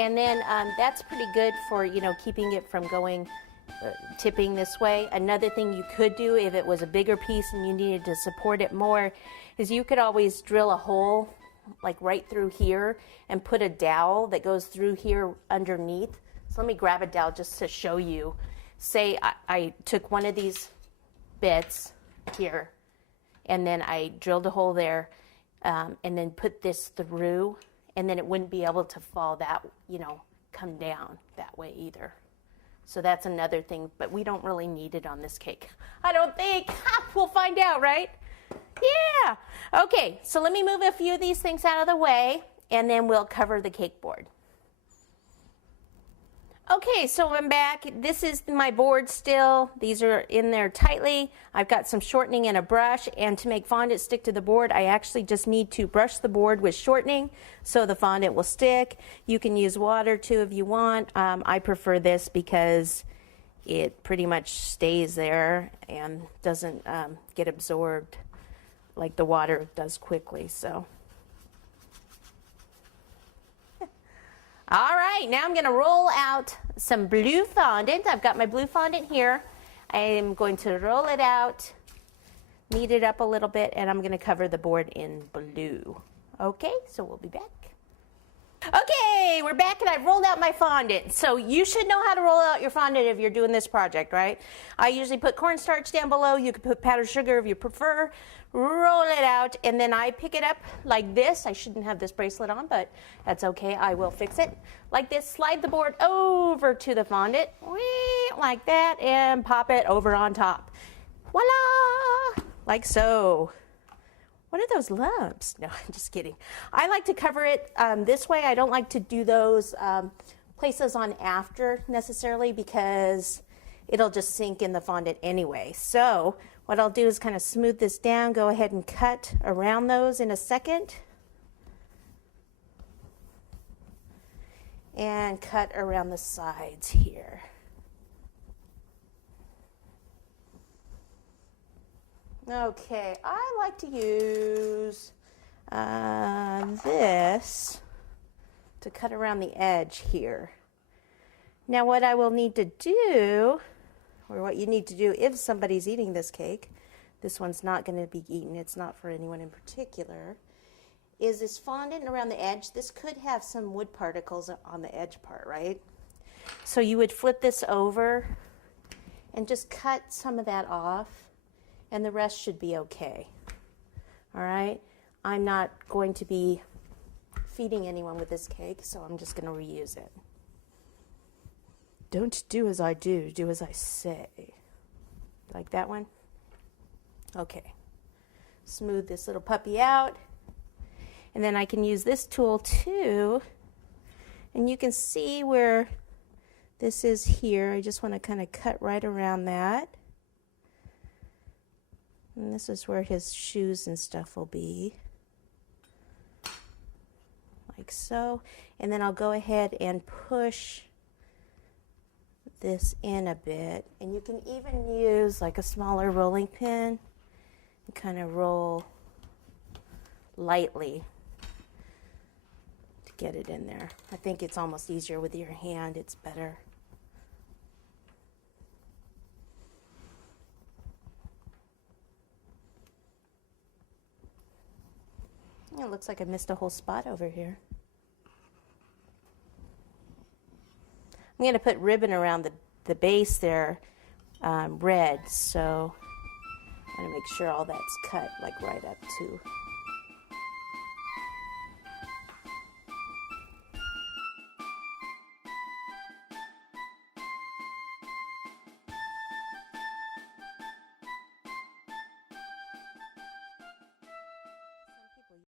And then that's pretty good for, you know, keeping it from going, tipping this way. Another thing you could do if it was a bigger piece and you needed to support it more is you could always drill a hole like right through here and put a dowel that goes through here underneath. So let me grab a dowel just to show you. Say I took one of these bits here and then I drilled a hole there and then put this through, and then it wouldn't be able to fall that, you know, come down that way either. So that's another thing, but we don't really need it on this cake. I don't think. We'll find out, right? Yeah. Okay, so let me move a few of these things out of the way, and then we'll cover the cake board. Okay, so I'm back. This is my board still. These are in there tightly. I've got some shortening and a brush, and to make fondant stick to the board, I actually just need to brush the board with shortening so the fondant will stick. You can use water too if you want. I prefer this because it pretty much stays there and doesn't get absorbed like the water does quickly. So. All right, now I'm going to roll out some blue fondant. I've got my blue fondant here. I am going to roll it out, knead it up a little bit, and I'm going to cover the board in blue. Okay, so we'll be back. Okay, we're back, and I've rolled out my fondant. So you should know how to roll out your fondant if you're doing this project, right? I usually put cornstarch down below. You can put powdered sugar if you prefer. Roll it out, and then I pick it up like this. I shouldn't have this bracelet on, but that's okay. I will fix it. Like this, slide the board over to the fondant, like that, and pop it over on top. Voila! Like so. What are those lumps? No, I'm just kidding. I like to cover it this way. I don't like to do those places on after necessarily because it'll just sink in the fondant anyway. So what I'll do is kind of smooth this down, go ahead and cut around those in a second. And cut around the sides here. Okay, I like to use this to cut around the edge here. Now what I will need to do, or what you need to do if somebody's eating this cake, this one's not going to be eaten, it's not for anyone in particular, is this fondant around the edge. This could have some wood particles on the edge part, right? So you would flip this over and just cut some of that off, and the rest should be okay. All right? I'm not going to be feeding anyone with this cake, so I'm just going to reuse it. Don't do as I do, do as I say. Like that one? Okay. Smooth this little puppy out. And then I can use this tool too. And you can see where this is here. I just want to kind of cut right around that. And this is where his shoes and stuff will be. Like so. And then I'll go ahead and push this in a bit. And you can even use like a smaller rolling pin and kind of roll lightly to get it in there. I think it's almost easier with your hand. It's better. It looks like I missed a whole spot over here. I'm going to put ribbon around the base there, red, so I'm going to make sure all that's cut like right up to